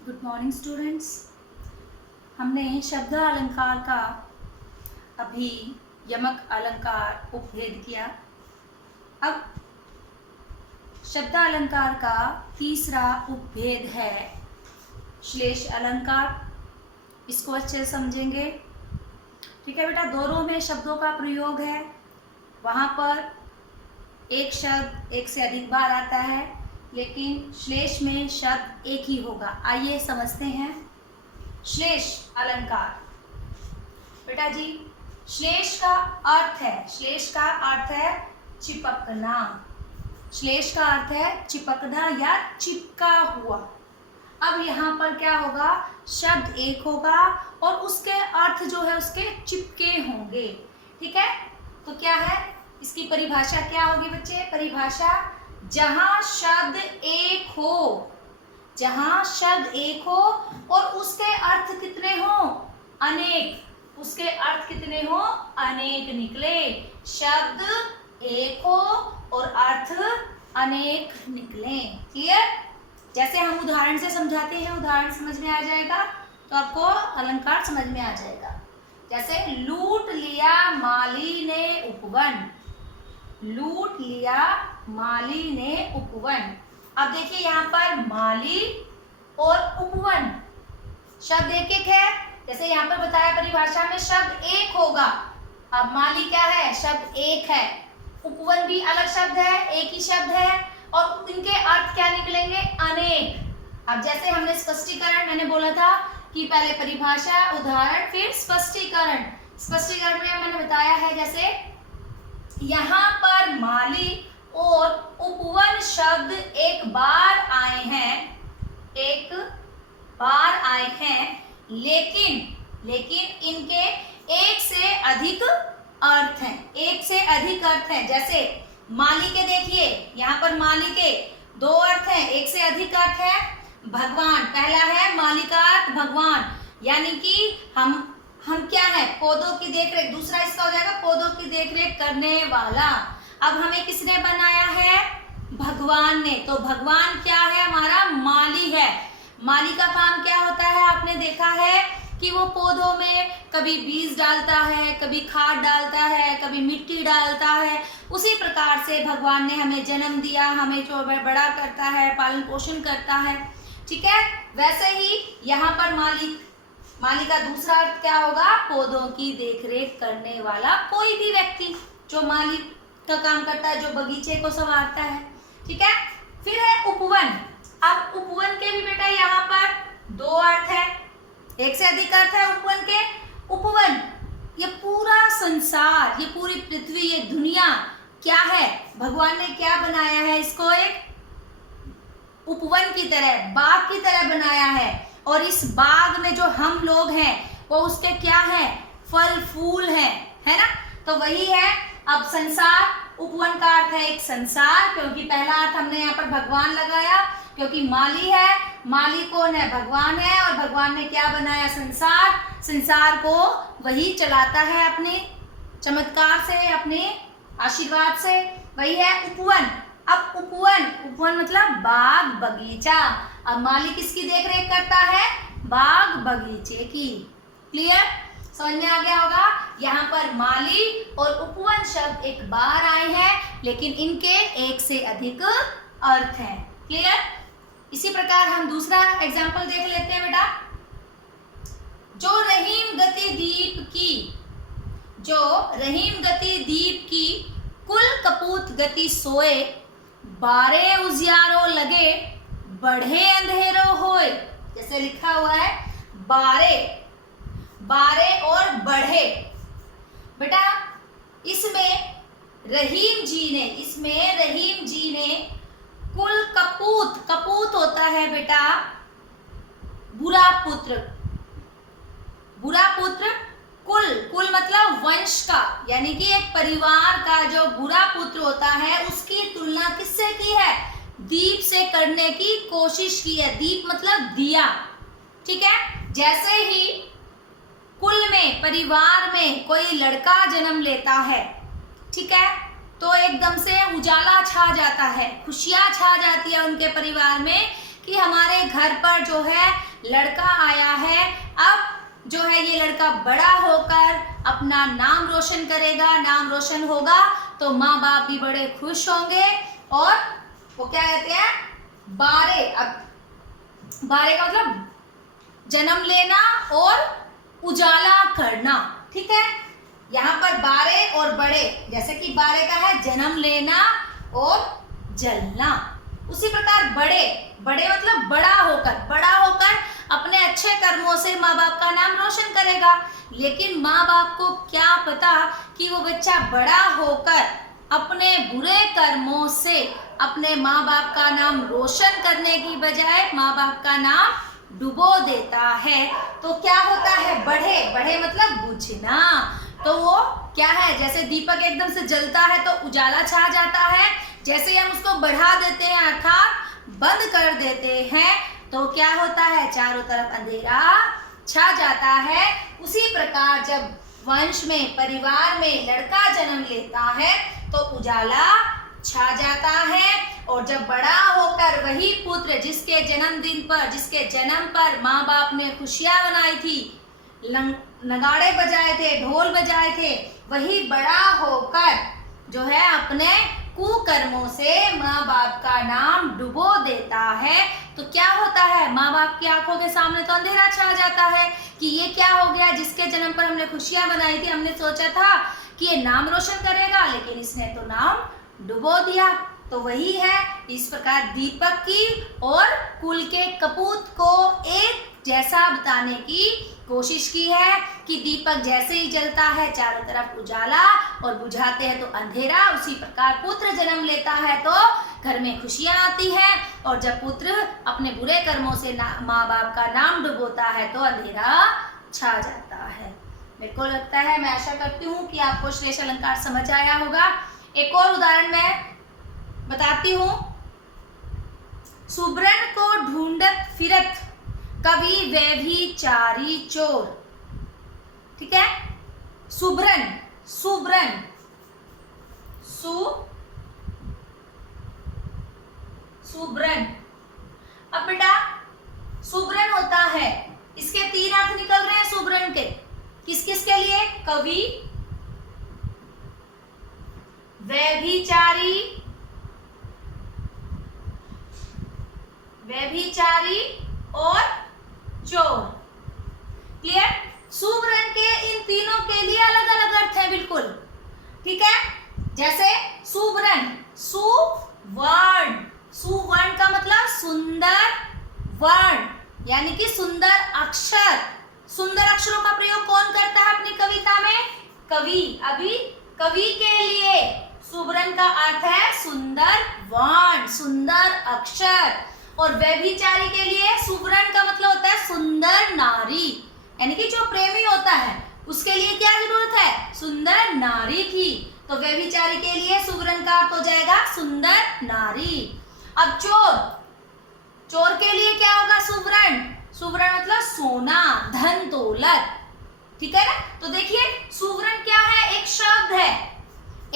Good morning students. हमने शब्द अलंकार का अभी यमक अलंकार उपभेद किया। अब शब्द अलंकार का तीसरा उपभेद है श्लेष अलंकार। इसको अच्छे से समझेंगे। ठीक है बेटा, दोनों में शब्दों का प्रयोग है। वहाँ पर एक शब्द एक से अधिक बार आता है, लेकिन श्लेष में शब्द एक ही होगा। आइए समझते हैं श्लेष अलंकार। बेटा जी, श्लेष का अर्थ है चिपकना। श्लेष का अर्थ है चिपकना या चिपका हुआ। अब यहाँ पर क्या होगा, शब्द एक होगा और उसके अर्थ जो है उसके चिपके होंगे। ठीक है, तो क्या है इसकी परिभाषा, क्या होगी बच्चे? परिभाषा, जहां शब्द एक हो और उसके अर्थ कितने हो? अनेक। उसके अर्थ कितने हो? अनेक निकले। शब्द एक हो और अर्थ अनेक निकले। क्लियर? जैसे हम उदाहरण से समझाते हैं, उदाहरण समझ में आ जाएगा तो आपको अलंकार समझ में आ जाएगा। जैसे लूट लिया माली ने उपवन। लूट लिया माली ने उपवन। अब देखिए यहाँ पर माली और उपवन शब्द एक एक है। जैसे यहाँ पर बताया परिभाषा में शब्द एक होगा। अब माली क्या है? शब्द एक है। उपवन भी अलग शब्द है, एक ही शब्द है और इनके अर्थ क्या निकलेंगे? अनेक। अब जैसे हमने स्पष्टीकरण, मैंने बोला था कि पहले परिभाषा, उदाहरण, फिर स्पष्टीकरण। स्पष्टीकरण में मैंने बताया है, जैसे यहाँ पर माली और उपवन शब्द एक बार आए हैं, लेकिन इनके एक से अधिक अर्थ हैं। जैसे माली के देखिए, यहाँ पर माली के दो अर्थ हैं, एक से अधिक अर्थ है। भगवान, पहला है माली का अर्थ भगवान, यानी कि हम क्या है? पौधों की देखरेख। दूसरा इसका हो जाएगा पौधों की देखरेख करने वाला। अब हमें किसने बनाया है? भगवान ने। तो भगवान क्या है? हमारा माली है। माली का काम क्या होता है? आपने देखा है कि वो पौधों में कभी बीज डालता है, कभी खाद डालता है, कभी मिट्टी डालता है। उसी प्रकार से भगवान ने हमें जन्म दिया, हमें जो बड़ा करता है, पालन पोषण करता है। ठीक है, वैसे ही यहाँ पर माली का दूसरा अर्थ क्या होगा? पौधों की देखरेख करने वाला कोई भी व्यक्ति जो माली का काम करता है, जो बगीचे को संवारता है। ठीक है, फिर है उपवन। अब उपवन के भी बेटा यहाँ पर दो अर्थ है, एक से अधिक अर्थ है उपवन के। उपवन, ये पूरा संसार, ये पूरी पृथ्वी, ये दुनिया क्या है? भगवान ने क्या बनाया है? इसको एक उपवन की तरह, बाग की तरह बनाया है। और इस बाग में जो हम लोग हैं वो उसके क्या है? फल फूल है ना? तो वही है। अब संसार, उपवन का अर्थ है एक संसार, क्योंकि पहला अर्थ हमने यहाँ पर भगवान लगाया, क्योंकि माली है। माली कौन है? भगवान है। और भगवान ने क्या बनाया? संसार। संसार को वही चलाता है अपने चमत्कार से, अपने आशीर्वाद से। वही है उपवन। अब उपवन मतलब बाग बगीचा। अब माली किसकी देखरेख करता है? बाग बगीचे की। क्लियर? समझ में आ गया होगा। यहाँ पर माली और उपवन शब्द एक बार आए हैं, लेकिन इनके एक से अधिक अर्थ हैं। क्लियर? इसी प्रकार हम दूसरा एग्जाम्पल देख लेते हैं बेटा। जो रहीम गति दीप की कुल कपूत गति सोए, बारे उजियारो लगे बढ़े अंधेरो होए। जैसे लिखा हुआ है बारे और बढ़े। बेटा इसमें रहीम जी ने कुल कपूत होता है बेटा बुरा पुत्र। कुल मतलब वंश का, यानी कि एक परिवार का जो बुरा पुत्र होता है उसकी तुलना किससे की है? दीप से करने की कोशिश की है। दीप मतलब दिया। ठीक है, जैसे ही कुल में, परिवार में कोई लड़का जन्म लेता है, ठीक है, तो एकदम से उजाला छा जाता है, खुशियां छा जाती है उनके परिवार में कि हमारे घर पर जो है लड़का आया है, अब जो है ये लड़का बड़ा होकर अपना नाम रोशन करेगा, नाम रोशन होगा तो माँ बाप भी बड़े खुश होंगे। और वो क्या कहते हैं, बारे, अब बारे का मतलब जन्म लेना और उजाला करना, ठीक है। यहाँ पर बारे और बड़े, जैसे कि बारे का है जन्म लेना और जलना, उसी प्रकार बड़े, बड़े मतलब बड़ा होकर अपने अच्छे कर्मों से माँ बाप का नाम रोशन करेगा। लेकिन माँ बाप को क्या पता कि वो बच्चा बड़ा होकर अपने बुरे कर्मों से अपने माँ बाप का नाम रोशन करने की बजाय माँ बाप का नाम डुबो देता है। तो क्या होता है, बढ़े मतलब बुझना। तो वो क्या है, जैसे दीपक एकदम से जलता है तो उजाला छा जाता है, जैसे हम उसको बढ़ा देते हैं अर्थात बंद कर देते हैं तो क्या होता है, चारों तरफ अंधेरा छा जाता है। उसी प्रकार जब वंश में, परिवार में लड़का जन्म लेता है तो उजाला छा जाता है। और जब बड़ा होकर वही पुत्र जिसके जन्मदिन पर, जिसके जन्म पर माँ बाप ने खुशियां मनाई थी, नगाड़े बजाए थे, ढोल बजाए थे, वही बड़ा होकर जो है अपने कुकर्मों से माँ बाप का नाम डुबो देता है। तो क्या होता है, माँ बाप की आंखों के सामने तो अंधेरा छा जाता है कि ये क्या हो गया, जिसके जन्म पर हमने खुशियां मनाई थी, हमने सोचा था कि ये नाम रोशन करेगा, लेकिन इसने तो नाम डुबो दिया। तो वही है, इस प्रकार दीपक की और कुल के कपूत को एक जैसा बताने की कोशिश की है कि दीपक जैसे ही जलता है चारों तरफ उजाला और बुझाते हैं तो अंधेरा, उसी प्रकार पुत्र जन्म लेता है तो घर में खुशियां आती हैं। और जब पुत्र अपने बुरे कर्मों से माँ बाप का नाम डुबोता है तो अंधेरा छा जाता है। मेरे को लगता है, मैं आशा करती हूँ कि आपको श्लेष अलंकार समझ आया होगा। एक और उदाहरण मैं बताती हूँ। सुब्रन को ढूंढत फिरत कवि व्यभिचारी चोर, ठीक है। सुब्रन, सुब्रन, सुब्रन। अब बेटा सुब्रन होता है, इसके तीन अर्थ निकल रहे हैं सुब्रन के, किस किस के लिए, कवि, व्यभिचारी, व्यभिचारी और चोर। क्लियर। सुब्रन के इन तीनों के लिए अलग अलग अर्थ है, बिल्कुल ठीक है। जैसे सुब्रन, सुवर्ण, सुवर्ण का मतलब सुंदर वर्ण, यानी कि सुंदर अक्षर। सुंदर अक्षरों का प्रयोग कौन करता है अपनी कविता में, कवि। अभी कवि के लिए सुब्रन का अर्थ है सुंदर वर्ण, सुंदर अक्षर। और व्यभिचारी के लिए सुब्रन का मतलब होता है सुंदर नारी, यानी कि जो प्रेमी होता है उसके लिए क्या जरूरत है, सुंदर नारी की। तो व्यभिचारी के लिए सुब्रन का अर्थ हो जाएगा सुंदर नारी। अब चोर, चोर के लिए क्या होगा, सुब्रन। सुब्रन मतलब सोना, धन दौलत, ठीक है ना। तो देखिए सुब्रन क्या है, एक शब्द है,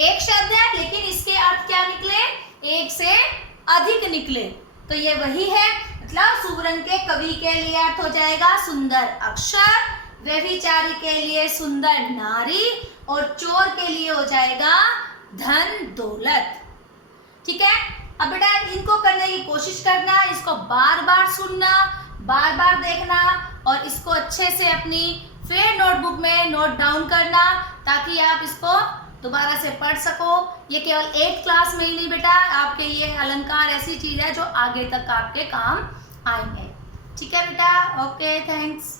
एक शब्द है, लेकिन इसके अर्थ क्या निकले, एक से अधिक निकले। तो ये वही है, मतलब सुब्रन के कवि के लिए अर्थ हो जाएगा सुंदर अक्षर, व्यभिचारी के लिए सुंदर नारी और चोर के लिए हो जाएगा धन दौलत, ठीक है। अब बेटा इनको करने की कोशिश करना, इसको बार बार सुनना, बार बार देखना और इसको अच्छे से अपनी फिर नोटबुक में नोट डाउन करना ताकि आप इसको दोबारा से पढ़ सको। ये केवल 8th क्लास में ही नहीं बेटा, आपके ये अलंकार ऐसी चीज है जो आगे तक आपके काम आएंगे, ठीक है बेटा। Okay, thanks.